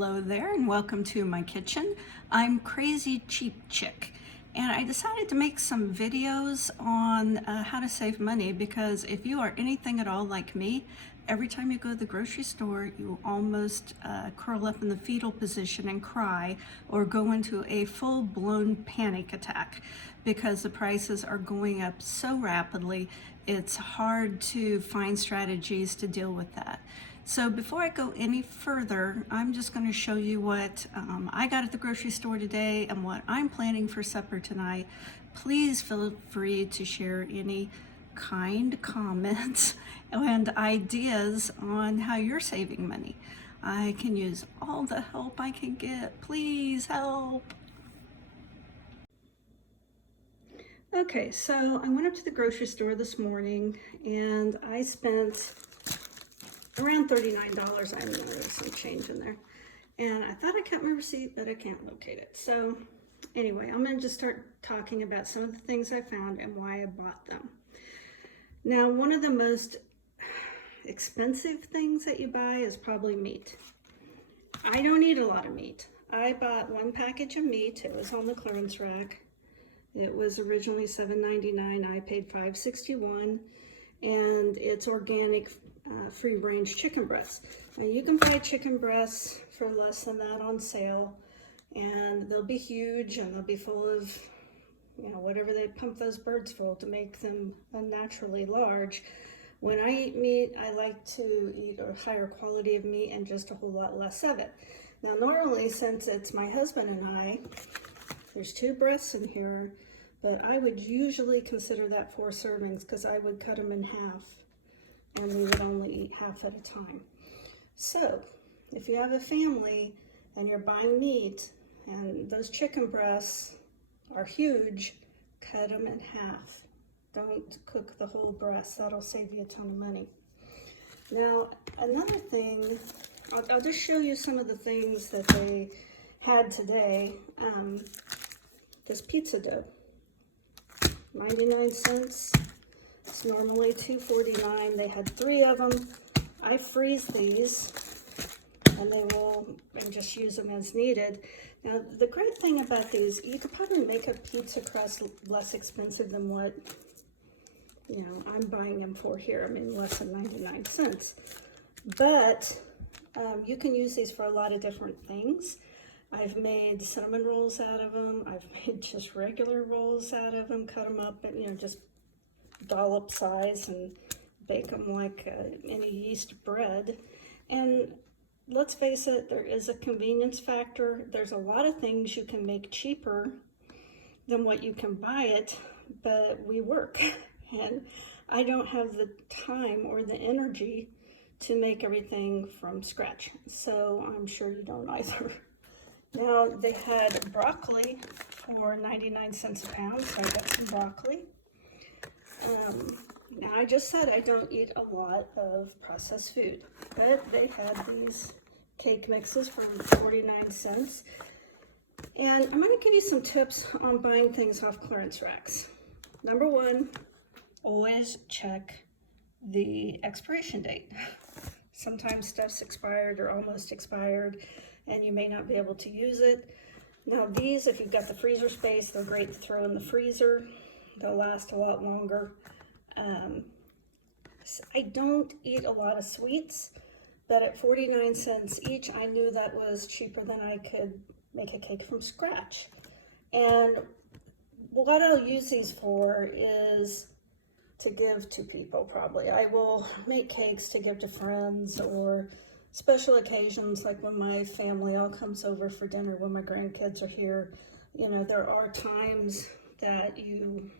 Hello there and welcome to my kitchen. I'm Crazy Cheap Chick and I decided to make some videos on how to save money, because if you are anything at all like me, every time you go to the grocery store you almost curl up in the fetal position and cry or go into a full-blown panic attack because the prices are going up so rapidly. It's hard to find strategies to deal with that. So before I go any further, I'm just going to show you what I got at the grocery store today and what I'm planning for supper tonight. Please feel free to share any kind comments and ideas on how you're saving money. I can use all the help I can get. Please help. Okay, so I went up to the grocery store this morning and I spent around $39. I know there's some change in there. And I thought I kept my receipt, but I can't locate it. So anyway, I'm gonna just start talking about some of the things I found and why I bought them. Now, one of the most expensive things that you buy is probably meat. I don't eat a lot of meat. I bought one package of meat. It was on the clearance rack. It was originally $7.99. I paid $5.61, and it's organic free-range chicken breasts. Now you can buy chicken breasts for less than that on sale, and they'll be huge and they'll be full of, you know, whatever they pump those birds full to make them unnaturally large. When I eat meat, I like to eat a higher quality of meat and just a whole lot less of it. Now normally, since it's my husband and I, there's 2 breasts in here, but I would usually consider that 4 servings because I would cut them in half and we would only eat half at a time. So if you have a family and you're buying meat and those chicken breasts are huge, cut them in half. Don't cook the whole breast. That'll save you a ton of money. Now, another thing, I'll just show you some of the things that they had today. This pizza dough, 99 cents. It's normally $2.49. They had 3 of them. I freeze these and and just use them as needed. Now, the great thing about these, you could probably make a pizza crust less expensive than what, you know, I'm buying them for here. I mean, less than 99 cents. But you can use these for a lot of different things. I've made cinnamon rolls out of them. I've made just regular rolls out of them, cut them up and, you know, just dollop size and bake them like any yeast bread. And let's face it, there is a convenience factor. There's a lot of things you can make cheaper than what you can buy it, but we work and I don't have the time or the energy to make everything from scratch. So I'm sure you don't either. Now, they had broccoli for 99 cents a pound, so I got some broccoli. Now, I just said I don't eat a lot of processed food, but they had these cake mixes for 49 cents. And I'm going to give you some tips on buying things off clearance racks. Number 1, always check the expiration date. Sometimes stuff's expired or almost expired, and you may not be able to use it. Now these, if you've got the freezer space, they're great to throw in the freezer. They'll last a lot longer. I don't eat a lot of sweets, but at 49 cents each, I knew that was cheaper than I could make a cake from scratch. And what I'll use these for is to give to people, probably. I will make cakes to give to friends or special occasions, like when my family all comes over for dinner, when my grandkids are here. You know, there are times that you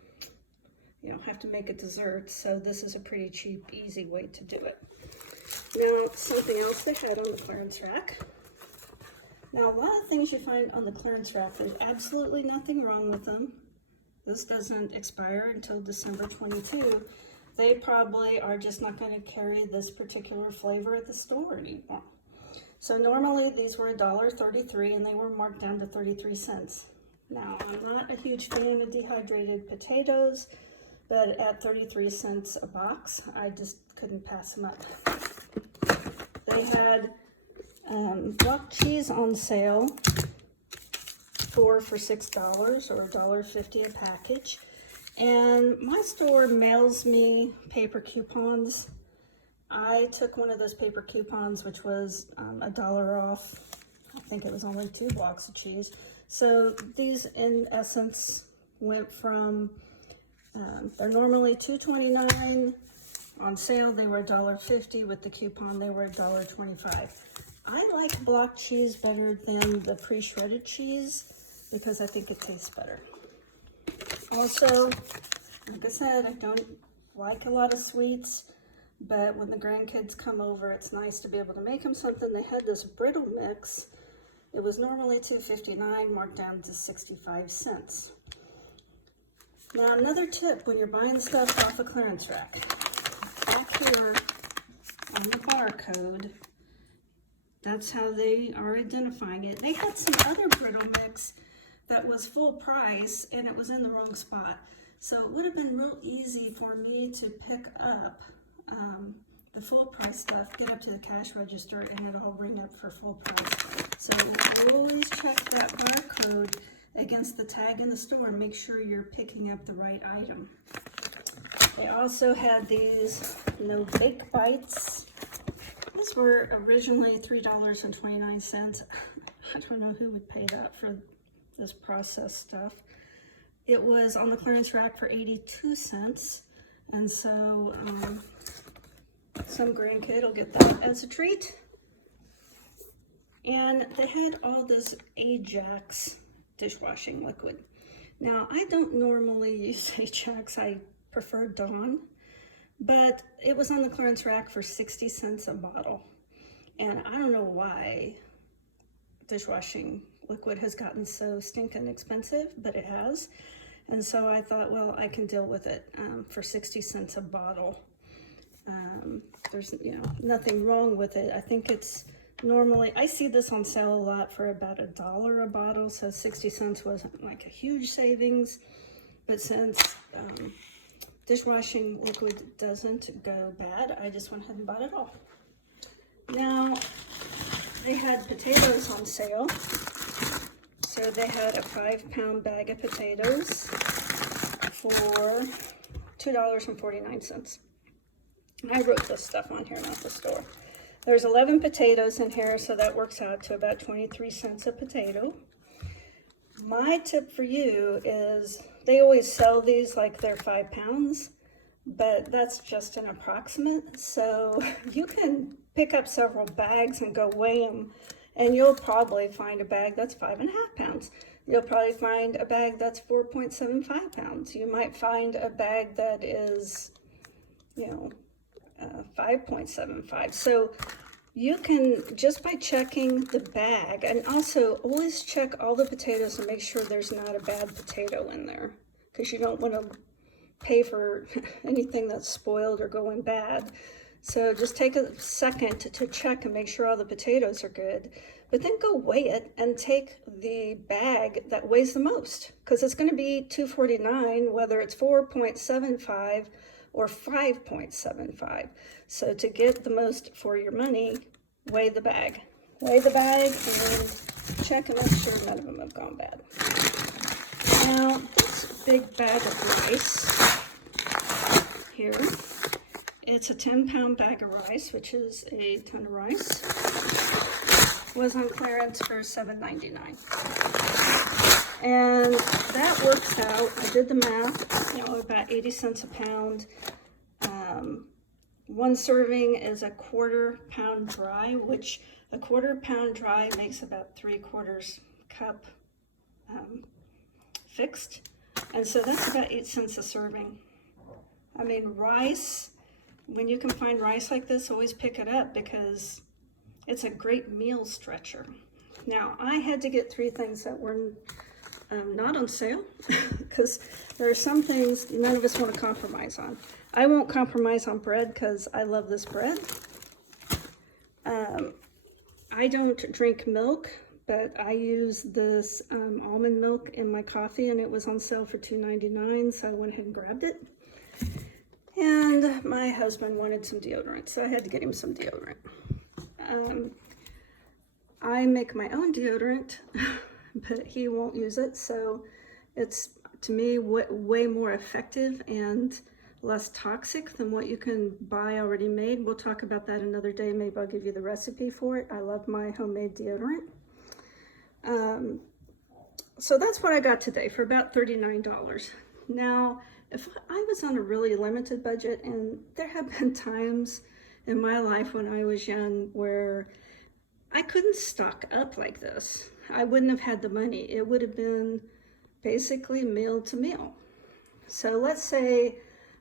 have to make a dessert, so this is a pretty cheap, easy way to do it. Now, something else they had on the clearance rack. Now, a lot of things you find on the clearance rack, there's absolutely nothing wrong with them. This doesn't expire until December 22. They probably are just not going to carry this particular flavor at the store anymore. So normally these were $1.33 and they were marked down to 33 cents. Now, I'm not a huge fan of dehydrated potatoes, but at 33 cents a box, I just couldn't pass them up. They had Block cheese on sale, 4 for $6 or $1.50 a package. And my store mails me paper coupons. I took one of those paper coupons, which was $1 off. I think it was only 2 blocks of cheese. So these, in essence, went from, they're normally $2.29. On sale, they were $1.50. With the coupon, they were $1.25. I like block cheese better than the pre-shredded cheese because I think it tastes better. Also, like I said, I don't like a lot of sweets, but when the grandkids come over, it's nice to be able to make them something. They had this brittle mix. It was normally $2.59, marked down to 65 cents. Now, another tip when you're buying stuff off a clearance rack, back here on the barcode, that's how they are identifying it. They had some other brittle mix that was full price and it was in the wrong spot. So it would have been real easy for me to pick up the full price stuff, get up to the cash register, and it all ring up for full price. So always check that barcode against the tag in the store and make sure you're picking up the right item. They also had these no bake bites. These were originally $3.29. I don't know who would pay that for this processed stuff. It was on the clearance rack for 82 cents. And so some grandkid will get that as a treat. And they had all this Ajax dishwashing liquid. Now, I don't normally use Ajax. I prefer Dawn. But it was on the clearance rack for 60 cents a bottle. And I don't know why dishwashing liquid has gotten so stinking expensive, but it has. And so I thought, well, I can deal with it for 60 cents a bottle. There's, nothing wrong with it. I think it's normally, I see this on sale a lot for about $1 a bottle. So 60 cents wasn't like a huge savings. But since dishwashing liquid doesn't go bad, I just went ahead and bought it all. Now, they had potatoes on sale. So they had a 5-pound bag of potatoes for $2.49. And I wrote this stuff on here, not the store. There's 11 potatoes in here, so that works out to about 23 cents a potato. My tip for you is they always sell these like they're 5 pounds, but that's just an approximate. So you can pick up several bags and go weigh them, and you'll probably find a bag that's 5.5 pounds. You'll probably find a bag that's 4.75 pounds. You might find a bag that is, 5.75. So you can, just by checking the bag, and also always check all the potatoes and make sure there's not a bad potato in there, because you don't want to pay for anything that's spoiled or going bad. So just take a second to check and make sure all the potatoes are good, but then go weigh it and take the bag that weighs the most, because it's going to be $2.49, whether it's 4.75 or 5.75. So to get the most for your money, weigh the bag. Weigh the bag and check and make sure none of them have gone bad. Now, this big bag of rice here, it's a 10-pound bag of rice, which is a ton of rice, was on clearance for $7.99. And that works out, I did the math, about 80 cents a pound. One serving is a 1/4 pound dry, which a 1/4 pound dry makes about 3/4 cup fixed. And so that's about 8 cents a serving. I mean, rice, when you can find rice like this, always pick it up because it's a great meal stretcher. Now, I had to get 3 things that were not on sale because there are some things none of us want to compromise on. I won't compromise on bread because I love this bread. I don't drink milk, but I use this almond milk in my coffee, and it was on sale for $2.99, so I went ahead and grabbed it. And my husband wanted some deodorant, so I had to get him some deodorant. I make my own deodorant, but he won't use it, so it's, to me, way more effective and less toxic than what you can buy already made. We'll talk about that another day. Maybe I'll give you the recipe for it. I love my homemade deodorant. So that's what I got today for about $39. Now, if I was on a really limited budget, and there have been times in my life when I was young where I couldn't stock up like this. I wouldn't have had the money. It would have been basically meal to meal. So let's say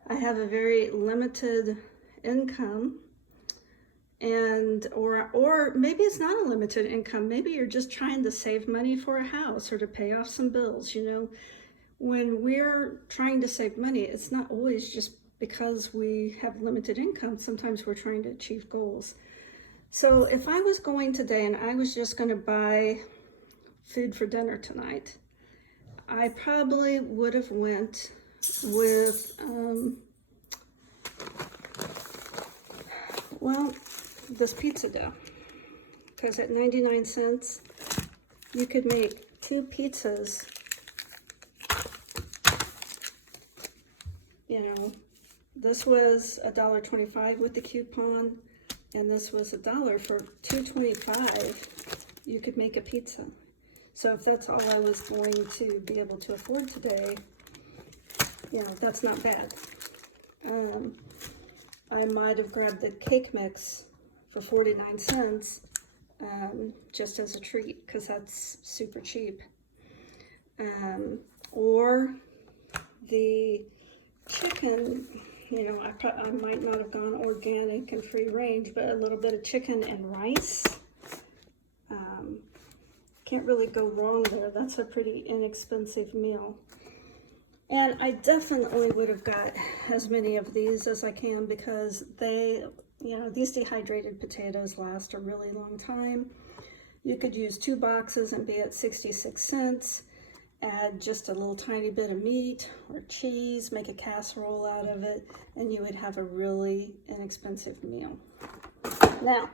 I have a very limited income, and or maybe it's not a limited income. Maybe you're just trying to save money for a house or to pay off some bills. You know, when we're trying to save money, it's not always just because we have limited income. Sometimes we're trying to achieve goals. So if I was going today and I was just going to buy food for dinner tonight, I probably would have went with, well, this pizza dough, because at 99 cents, you could make 2 pizzas, you know. This was $1.25 with the coupon, and this was $1 for $2.25. You could make a pizza. So if that's all I was going to be able to afford today, you know, that's not bad. I might have grabbed the cake mix for 49 cents just as a treat, because that's super cheap. Or the chicken, you know, I might not have gone organic and free range, but a little bit of chicken and rice. Can't really go wrong there. That's a pretty inexpensive meal. And I definitely would have got as many of these as I can, because they, you know, these dehydrated potatoes last a really long time. You could use 2 boxes and be at 66 cents. Add just a little tiny bit of meat or cheese, make a casserole out of it, and you would have a really inexpensive meal. Now,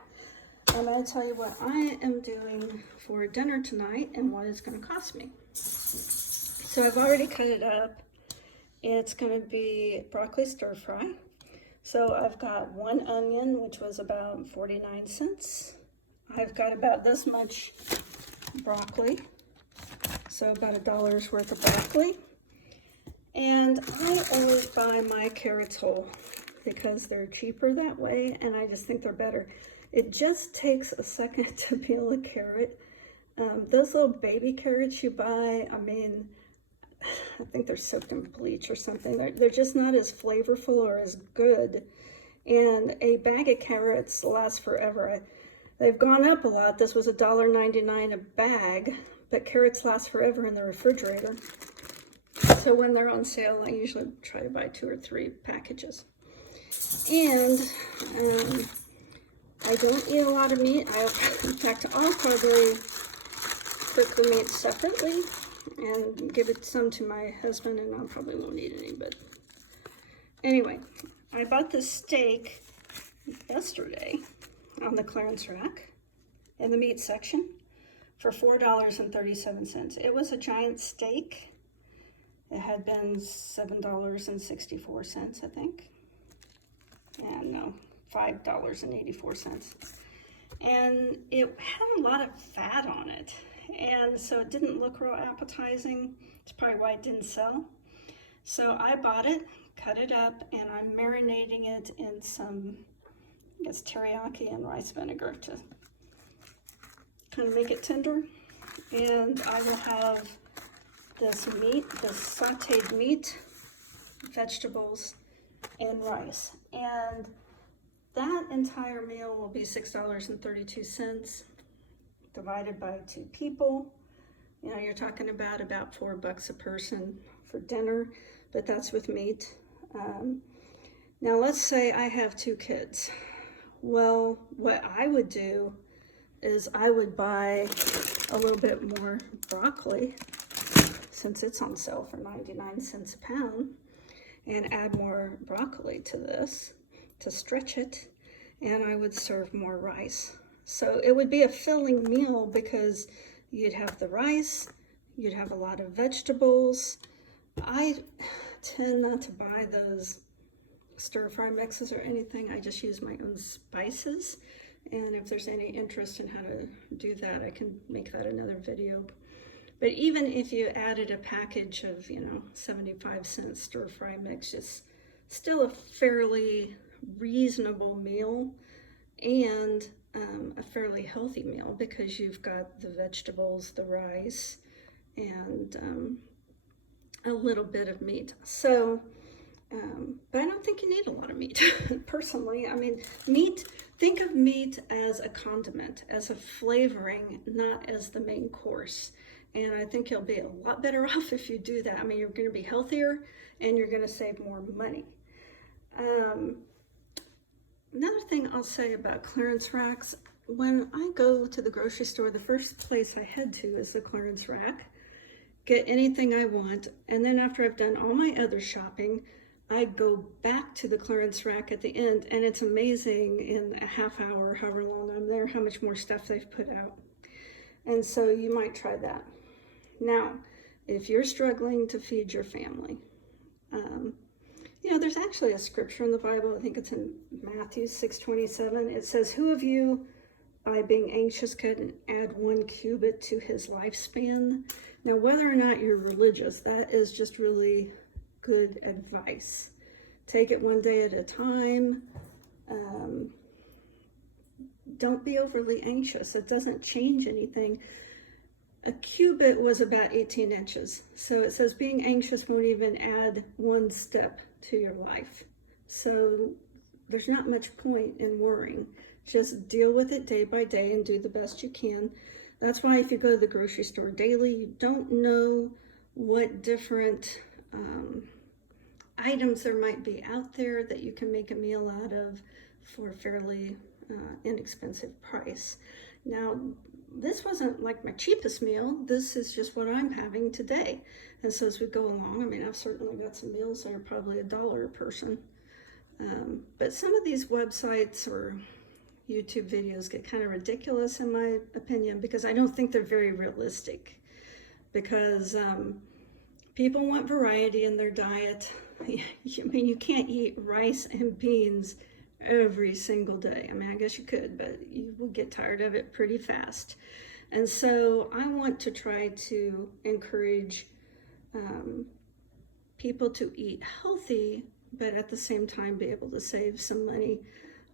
I'm going to tell you what I am doing for dinner tonight and what it's going to cost me. So I've already cut it up. It's going to be broccoli stir fry. So I've got 1 onion, which was about 49 cents. I've got about this much broccoli. So about $1 worth of broccoli. And I always buy my carrots whole because they're cheaper that way, and I just think they're better. It just takes a second to peel a carrot. Those little baby carrots you buy, I mean, I think they're soaked in bleach or something. They're just not as flavorful or as good. And a bag of carrots lasts forever. They've gone up a lot. This was $1.99 a bag, but carrots last forever in the refrigerator. So when they're on sale, I usually try to buy 2 or 3 packages. And I don't eat a lot of meat. In fact, I'll probably cook the meat separately and give it some to my husband, and I probably won't eat any. But anyway, I bought this steak yesterday on the clearance rack in the meat section for $4.37. It was a giant steak. It had been $7.64, I think. And no, $5.84. And it had a lot of fat on it. And so it didn't look real appetizing. It's probably why it didn't sell. So I bought it, cut it up, and I'm marinating it in some, I guess, teriyaki and rice vinegar to kind of make it tender. And I will have this meat, this sauteed meat, vegetables, and rice. And that entire meal will be $6.32 divided by 2 people. You know, you're talking about $4 a person for dinner, but that's with meat. Now let's say I have 2 kids. Well, what I would do is I would buy a little bit more broccoli, since it's on sale for 99 cents a pound, and add more broccoli to this to stretch it, and I would serve more rice. So it would be a filling meal because you'd have the rice, you'd have a lot of vegetables. I tend not to buy those stir-fry mixes or anything. I just use my own spices. And if there's any interest in how to do that, I can make that another video. But even if you added a package of, 75-cent stir-fry mix, it's still a fairly reasonable meal and a fairly healthy meal because you've got the vegetables, the rice, and a little bit of meat. So, but I don't think you need a lot of meat, personally. I mean, think of meat as a condiment, as a flavoring, not as the main course. And I think you'll be a lot better off if you do that. I mean, you're going to be healthier and you're going to save more money. Another thing I'll say about clearance racks, when I go to the grocery store, the first place I head to is the clearance rack, get anything I want, and then after I've done all my other shopping, I go back to the clearance rack at the end, and it's amazing in a half hour, however long I'm there, how much more stuff they've put out. And so you might try that. Now, if you're struggling to feed your family, there's actually a scripture in the Bible, I think it's in Matthew 6:27. It says, "Who of you, by being anxious, could add 1 cubit to his lifespan?" Now, whether or not you're religious, that is just really good advice. Take it one day at a time. Don't be overly anxious. It doesn't change anything. A cubit was about 18 inches. So it says being anxious won't even add 1 step to your life. So there's not much point in worrying. Just deal with it day by day and do the best you can. That's why if you go to the grocery store daily, you don't know what different items there might be out there that you can make a meal out of for a fairly inexpensive price. Now, this wasn't like my cheapest meal. This is just what I'm having today. And so as we go along, I mean, I've certainly got some meals that are probably $1 a person. But some of these websites or YouTube videos get kind of ridiculous in my opinion because I don't think they're very realistic. Because people want variety in their diet. I mean, you can't eat rice and beans every single day. I mean, I guess you could, but you will get tired of it pretty fast. And so I want to try to encourage people to eat healthy, but at the same time be able to save some money.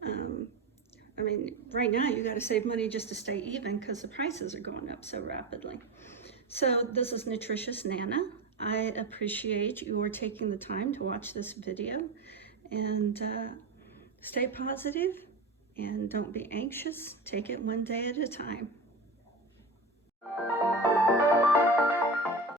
I mean, right now you got to save money just to stay even because the prices are going up so rapidly. So this is Nutritious Nana. I appreciate your taking the time to watch this video, and stay positive and don't be anxious. Take it one day at a time.